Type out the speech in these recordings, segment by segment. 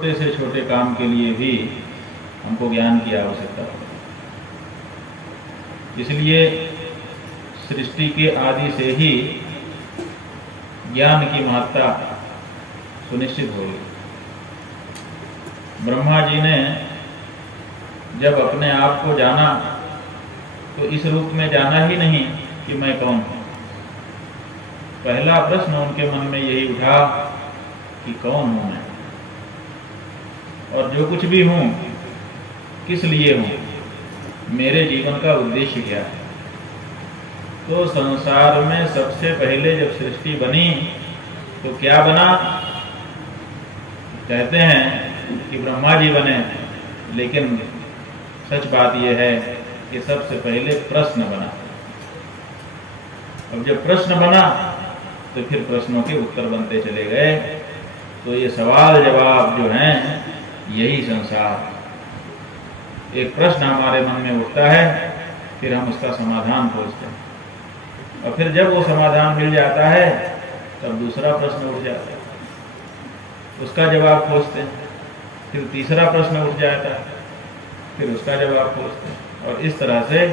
छोटे से छोटे काम के लिए भी हमको ज्ञान की आवश्यकता है। इसलिए सृष्टि के आदि से ही ज्ञान की महत्ता सुनिश्चित हो गई। ब्रह्मा जी ने जब अपने आप को जाना तो इस रूप में जाना ही नहीं कि मैं कौन हूं। पहला प्रश्न उनके मन में यही उठा कि कौन हूं मैं, और जो कुछ भी हूं किस लिए हूं, मेरे जीवन का उद्देश्य क्या है। तो संसार में सबसे पहले जब सृष्टि बनी तो क्या बना? कहते हैं कि ब्रह्मा जी बने, लेकिन सच बात यह है कि सबसे पहले प्रश्न बना। अब जब प्रश्न बना तो फिर प्रश्नों के उत्तर बनते चले गए। तो ये सवाल जवाब जो हैं यही संसार। एक प्रश्न हमारे मन में उठता है, फिर हम उसका समाधान खोजते हैं, और फिर जब वो समाधान मिल जाता है तब दूसरा प्रश्न उठ जाता है, उसका जवाब खोजते हैं, फिर तीसरा प्रश्न उठ जाता है, फिर उसका जवाब खोजते हैं, और इस तरह से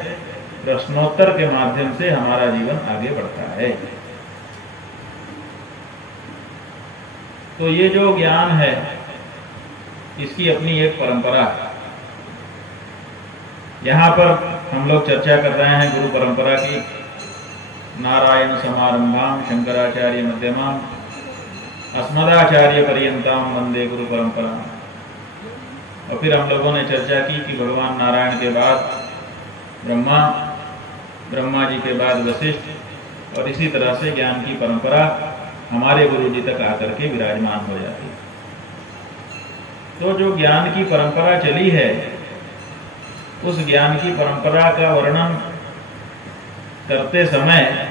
प्रश्नोत्तर के माध्यम से हमारा जीवन आगे बढ़ता है। तो ये जो ज्ञान है इसकी अपनी एक परंपरा है। यहाँ पर हम लोग चर्चा कर रहे हैं गुरु परंपरा की। नारायण समारंभाम शंकराचार्य मध्यमाम अस्मदाचार्य पर्यंताम वंदे गुरु परंपरा। और फिर हम लोगों ने चर्चा की कि भगवान नारायण के बाद ब्रह्मा, ब्रह्मा जी के बाद वशिष्ठ, और इसी तरह से ज्ञान की परंपरा हमारे गुरु जी तक आकर के विराजमान हो जाती है। तो जो ज्ञान की परंपरा चली है उस ज्ञान की परंपरा का वर्णन करते समय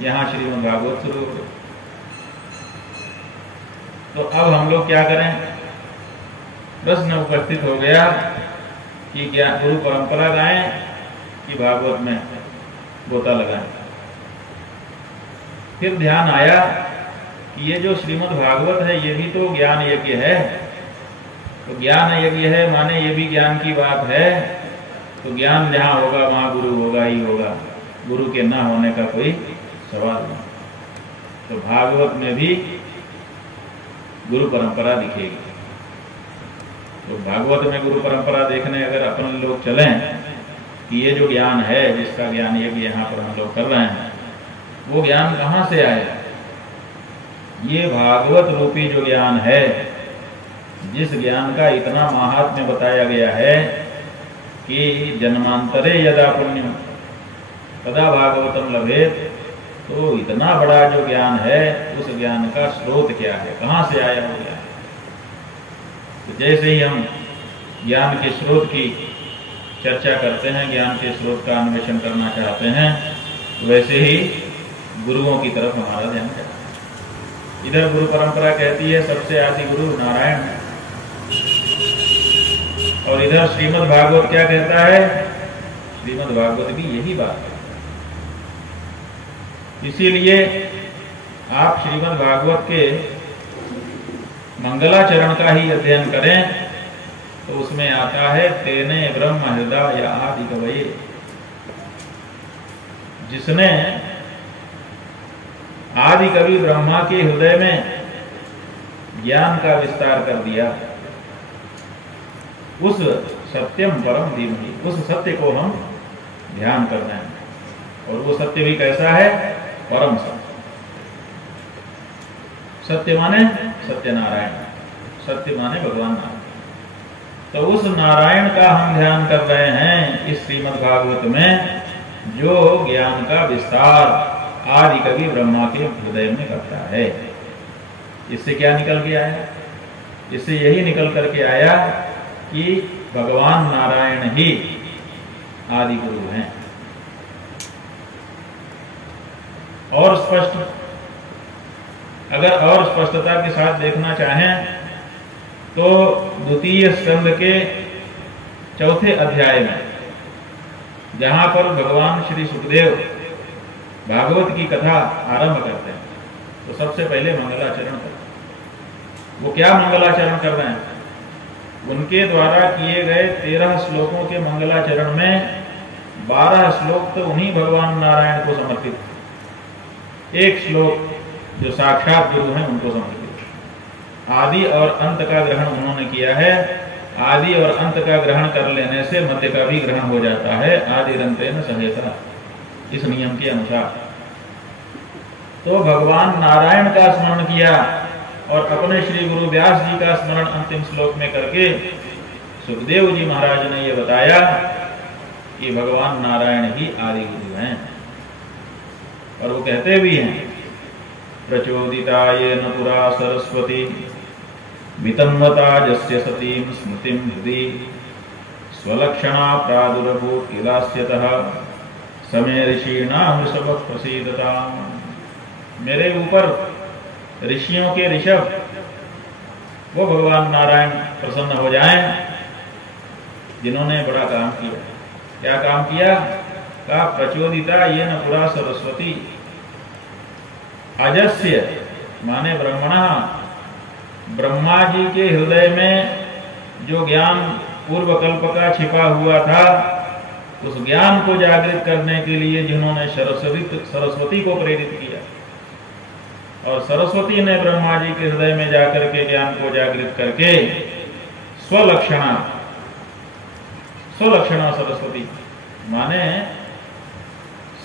यहां श्रीमद् भागवत शुरू हो। तो अब हम लोग क्या करें? प्रश्न उपस्थित हो गया कि क्या गुरु परंपरा गाएं कि भागवत में गोता लगाएं। फिर ध्यान आया कि ये जो श्रीमद् भागवत है ये भी तो ज्ञान यज्ञ है। तो ज्ञान यज्ञ है माने ये भी ज्ञान की बात है। तो ज्ञान जहां होगा वहां गुरु होगा ही होगा, गुरु के ना होने का कोई सवाल नहीं। तो भागवत में भी गुरु परंपरा दिखेगी। तो भागवत में गुरु परंपरा देखने अगर अपन लोग चलें कि ये जो ज्ञान है जिसका ज्ञान यज्ञ यहाँ पर हम लोग कर रहे हैं वो ज्ञान कहाँ से आया? ये भागवत रूपी जो ज्ञान है, जिस ज्ञान का इतना महात्म्य बताया गया है कि जन्मांतरे यदा पुण्यम तदा भागवतम लभेत, तो इतना बड़ा जो ज्ञान है उस ज्ञान का स्रोत क्या है, कहां से आया हो ज्ञान? तो जैसे ही हम ज्ञान के स्रोत की चर्चा करते हैं, ज्ञान के स्रोत का अन्वेषण करना चाहते हैं, वैसे ही गुरुओं की तरफ हमारा ध्यान जाता है। इधर गुरु परंपरा कहती है सबसे आदि गुरु नारायण है, और इधर श्रीमद् भागवत क्या कहता है? श्रीमद् भागवत भी यही बात है। इसीलिए आप श्रीमद् भागवत के मंगलाचरण का ही अध्ययन करें तो उसमें आता है तेने ब्रह्म हृदय आदि कवये। जिसने आदि कवि ब्रह्मा के हृदय में ज्ञान का विस्तार कर दिया, उस सत्यम परम धीमहि, उस सत्य को हम ध्यान करना है। और वो सत्य भी कैसा है? परम सत्य। सत्य माने सत्यनारायण, सत्य माने भगवान नारायण। तो उस नारायण का हम ध्यान कर रहे हैं इस श्रीमद् भागवत में, जो ज्ञान का विस्तार आदि कवि ब्रह्मा के हृदय में करता है। इससे क्या निकल के आया? इससे यही निकल करके आया कि भगवान नारायण ही आदि गुरु हैं। और स्पष्ट, अगर और स्पष्टता के साथ देखना चाहें तो द्वितीय स्कंद के चौथे अध्याय में जहां पर भगवान श्री सुखदेव भागवत की कथा आरंभ करते हैं तो सबसे पहले मंगलाचरण करते हैं। वो क्या मंगलाचरण कर रहे हैं? उनके द्वारा किए गए 13 श्लोकों के मंगलाचरण में 12 श्लोक तो उन्हीं भगवान नारायण को समर्पित, एक श्लोक जो साक्षात गुरु हैं उनको समर्पित। आदि और अंत का ग्रहण उन्होंने किया है। आदि और अंत का ग्रहण कर लेने से मध्य का भी ग्रहण हो जाता है। आदि रंतेन सहेता, इस नियम के अनुसार। तो भगवान नारायण का स्मरण किया और अपने श्री गुरु व्यास जी का स्मरण अंतिम श्लोक में करके सुखदेव जी महाराज ने यह बताया कि भगवान नारायण ही आदि गुरु हैं। और वो कहते भी हैं, प्रचोदितायेन पुरा सरस्वती मितन्वता जस्य सतीं स्मृतिं हृदि स्वलक्षणा प्रादुरभूत इलास्यतः समे ऋषीणां ऋषभः प्रसीदताम्। मेरे ऊपर ऋषियों के ऋषभ वो भगवान नारायण प्रसन्न हो जाएं, जिन्होंने बड़ा काम किया। क्या काम किया? का प्रचोदिता ये न पुरा सरस्वती, अजस्य माने ब्रह्मणा, ब्रह्मा जी के हृदय में जो ज्ञान पूर्व कल्प का छिपा हुआ था, उस ज्ञान को जागृत करने के लिए जिन्होंने सरस्वती को प्रेरित किया, और सरस्वती ने ब्रह्मा जी के हृदय में जाकर के ज्ञान को जागृत करके स्वलक्षणा सरस्वती माने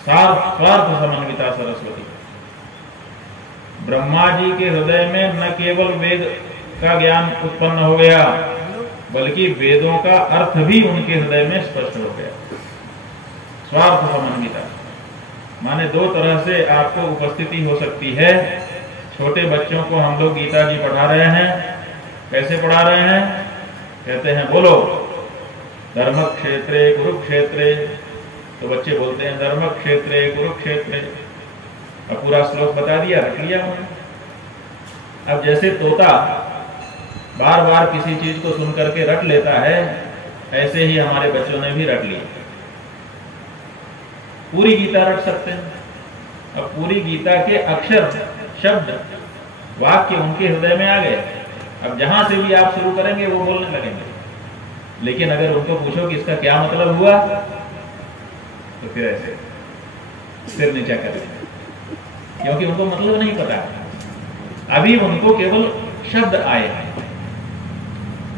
स्वार्थ समन्विता सरस्वती, ब्रह्मा जी के हृदय में न केवल वेद का ज्ञान उत्पन्न हो गया, बल्कि वेदों का अर्थ भी उनके हृदय में स्पष्ट हो गया। स्वार्थ समन्विता माने दो तरह से आपको उपस्थिति हो सकती है। छोटे बच्चों को हम लोग गीता जी पढ़ा रहे हैं। कैसे पढ़ा रहे हैं? कहते हैं बोलो धर्म क्षेत्रे कुरुक्षेत्रे, तो बच्चे बोलते हैं धर्म क्षेत्रे कुरुक्षेत्रे। अब पूरा श्लोक बता दिया, रख लिया उन्होंने। अब जैसे तोता बार बार किसी चीज को सुन करके रट लेता है, ऐसे ही हमारे बच्चों ने भी रट लिया। पूरी गीता रट सकते हैं। अब पूरी गीता के अक्षर, शब्द, वाक्य उनके हृदय में आ गए। अब जहां से भी आप शुरू करेंगे वो बोलने लगेंगे। लेकिन अगर उनको पूछो कि इसका क्या मतलब हुआ, तो फिर ऐसे सिर नीचा करेंगे, क्योंकि उनको मतलब नहीं पता। अभी उनको केवल शब्द आए हैं।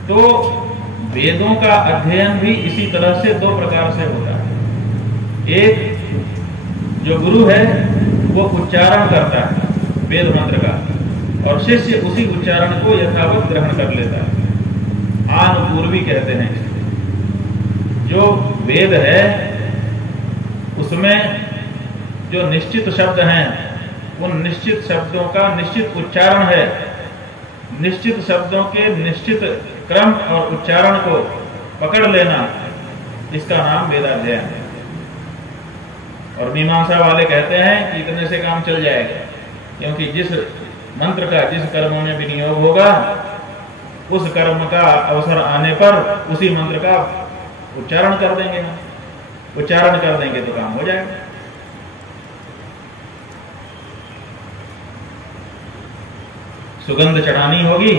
तो वेदों का अध्ययन भी इसी तरह से दो प्रकार से होता है। एक जो गुरु है वो उच्चारण करता है वेद मंत्र का, और शिष्य उसी उच्चारण को यथावत ग्रहण कर लेता है। आनुपूर्वी कहते हैं इसको। जो वेद है उसमें जो निश्चित शब्द हैं, उन निश्चित शब्दों का निश्चित उच्चारण है। निश्चित शब्दों के निश्चित क्रम और उच्चारण को पकड़ लेना, इसका नाम वेदाध्ययन है। और मीमांसा वाले कहते हैं कि इतने से काम चल जाएगा, क्योंकि जिस मंत्र का जिस कर्म में विनियोग होगा, उस कर्म का अवसर आने पर उसी मंत्र का उच्चारण कर देंगे। हम उच्चारण कर देंगे तो काम हो जाएगा। सुगंध चढ़ानी होगी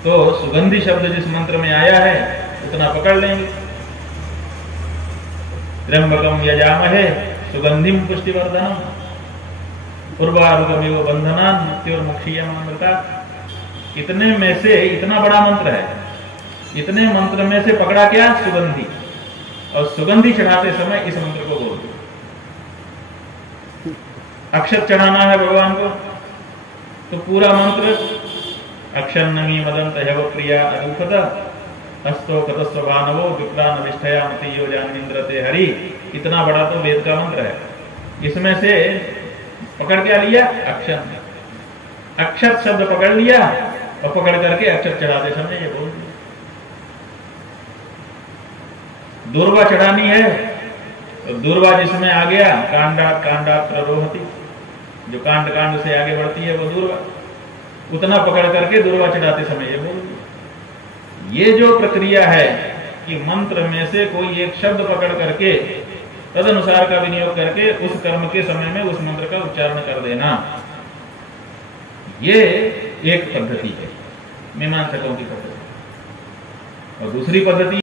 तो सुगंधी शब्द जिस मंत्र में आया है उतना पकड़ लेंगे। त्र्यंबकम यजामहे सुगंधिम पुष्टिवर्धनम पूर्वारुगमिव बंधना मृत्युर्मुक्षीयम अमृता। इतने में से इतना बड़ा मंत्र है, इतने मंत्र में से पकड़ा क्या? सुगंधी। और सुगंधी चढ़ाते समय इस मंत्र को बोल दो। अक्षत चढ़ाना है भगवान को, तो पूरा मंत्र अक्षन्नमी मदंत हव प्रिया अदूपद हस्तो कतस्व भानवो विप्रान विष्ठया मति योजानिंद्रते हरि। इतना बड़ा तो वेद का मंत्र है। इसमें से पकड़ क्या लिया? अक्षत। अक्षत शब्द पकड़ लिया और पकड़ करके अक्षत चढ़ाते समय ये बोल दिया। दूर्वा चढ़ानी है तो दूर्वा जिसमें आ गया कांडा प्ररोहति, जो कांड से आगे बढ़ती है वो दूर्वा, उतना पकड़ करके दूर्वा चढ़ाते समय ये बोल दिया। ये जो प्रक्रिया है कि मंत्र में से कोई एक शब्द पकड़ करके तदनुसार का विनियोग करके उस कर्म के समय में उस मंत्र का उच्चारण कर देना, ये एक पद्धति है। मीमांसकों की पद्धति। और दूसरी पद्धति